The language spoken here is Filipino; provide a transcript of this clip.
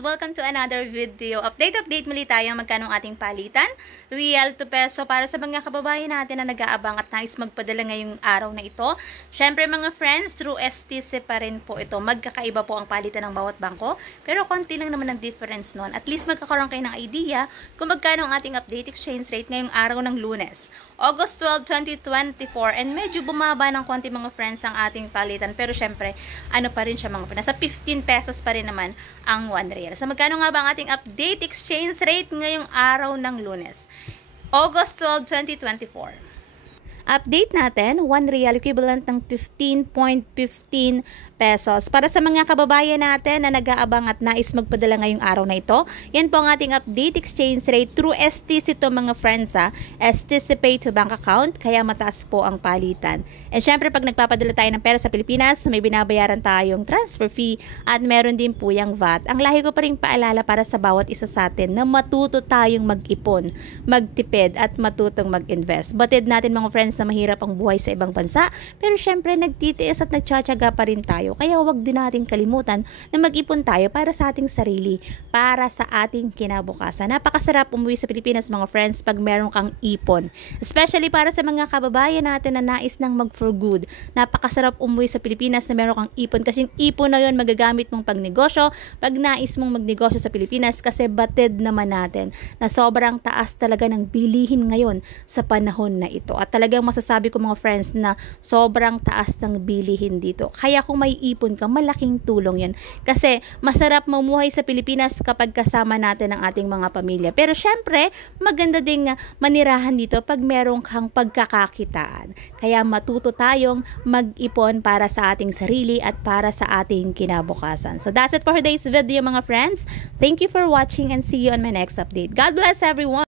friends! Welcome to another video. Update muli tayo magkano ang ating palitan. Real to peso para sa mga kababayan natin na nag-aabang at nais magpadala ngayong araw na ito. Syempre mga friends, through STC pa rin po ito. Magkakaiba po ang palitan ng bawat bangko. Pero konti lang naman ang difference nun. At least magkakaroon kayo ng idea kung magkano ang ating update exchange rate ngayong araw ng Lunes. August 12, 2024. And medyo bumaba ng konti mga friends ang ating palitan. Pero syempre, ano pa rin siya mga friends. Nasa 15 pesos pa rin naman ang 1 real. So magkano nga ba ang ating update exchange rate ngayong araw ng Lunes? August 12, 2024. Update natin, 1 real equivalent ng 15.15 pesos. Para sa mga kababayan natin na nag-aabang at nais magpadala ngayong araw na ito, yan po ang ating update exchange rate through STC to mga friends ha. STC Pay to bank account, kaya mataas po ang palitan. And syempre pag nagpapadala tayo ng pera sa Pilipinas, may binabayaran tayong transfer fee at meron din po yung VAT. Ang lahi ko pa rin paalala para sa bawat isa sa atin na matuto tayong mag-ipon, magtipid at matutong mag-invest. Batid natin mga friends na mahirap ang buhay sa ibang bansa, pero syempre nagtitiis at nagtsatsaga pa rin tayo. Kaya huwag din natin kalimutan na mag-ipon tayo para sa ating sarili, para sa ating kinabukasan. Napakasarap umuwi sa Pilipinas mga friends pag meron kang ipon. Especially para sa mga kababayan natin na nais nang mag-for good. Napakasarap umuwi sa Pilipinas na meron kang ipon kasi yung ipon na yun magagamit mong pagnegosyo, pag nais mong magnegosyo sa Pilipinas kasi batid naman natin na sobrang taas talaga ng bilihin ngayon sa panahon na ito. At talagang masasabi ko mga friends na sobrang taas ng bilihin dito. Kaya kung may ipon ka, malaking tulong yan. Kasi masarap mamuhay sa Pilipinas kapag kasama natin ang ating mga pamilya. Pero syempre, maganda ding manirahan dito pag meron kang pagkakakitaan. Kaya matuto tayong mag-ipon para sa ating sarili at para sa ating kinabukasan. So that's it for today's video mga friends. Thank you for watching and see you on my next update. God bless everyone!